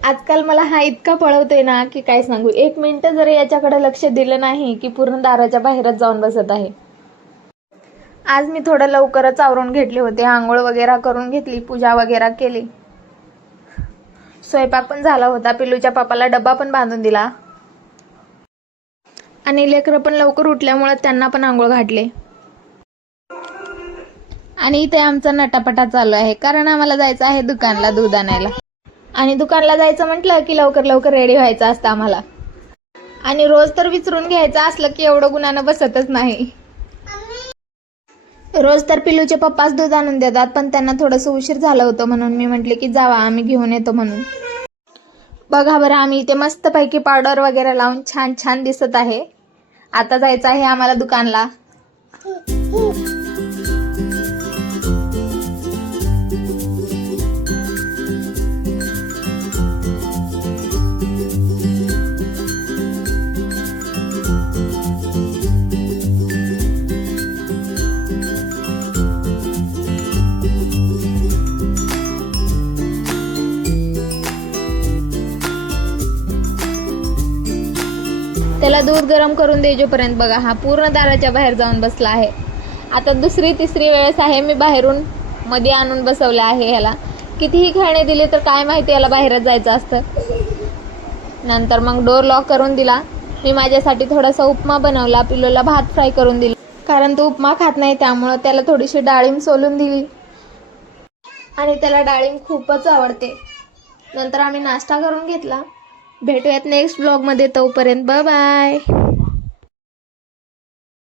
आजकाल मला हा इतका पळवतोय ना की काय सांगू. 1 मिनिट जरी याच्याकडे लक्ष दिलं नाही की पूर्ण दाराच्या बाहेरच जाऊन बसत आहे. आज मी थोडं लवकरच आवरून घेतले होते. आंघोळ वगैरे करून घेतली, पूजा वगैरे केली, स्वयंपाक पण झाला होता. पिल्लूच्या पप्पाला डब्बा पण बांधून दिला आणि लेकरं पण लवकर उठल्यामुळे त्यांना पण आंघोळ घातले. आणि इथे आमचा नटापटा चालू आहे कारण आम्हाला जायचं आहे दुकानला दूध आणायला. आणि दुकानला जायचं म्हटलं की लवकर लवकर रेडी व्हायचं असतं आम्हाला. आणि रोज तर विचारून घ्यायचं असलं की एवढं गुणानं बसतच नाही. रोज तर पिल्लूचे पप्पाच दूध आणून देतात, पण त्यांना थोडंसं उशीर झालं होतं म्हणून मी म्हटले की जावा, आम्ही घेऊन येतो म्हणून. बघा बरं, आम्ही इथे मस्तपैकी पावडर वगैरे लावून छान छान दिसत आहे. आता जायचं आहे आम्हाला दुकानला. त्याला दूध गरम करून द्यायपर्यंत बघा हा पूर्ण दाराच्या बाहेर जाऊन बसला आहे. आता दुसरी तिसरी वेळेस आहे मी बाहेरून मध्ये आणून बसवलं आहे ह्याला. कितीही खेळणे दिले तर काय माहिती याला बाहेरच जायचं असतं. नंतर मग डोर लॉक करून दिला. मी माझ्यासाठी थोडासा उपमा बनवला, पिल्लूला भात फ्राय करून दिला कारण तो उपमा खात नाही, त्यामुळं त्याला थोडीशी डाळिंब सोलून दिली आणि त्याला डाळिंब खूपच आवडते. नंतर आम्ही नाश्ता करून घेतला. भेटूयात नेक्स्ट ब्लॉगमध्ये, तोपर्यंत बाय बाय.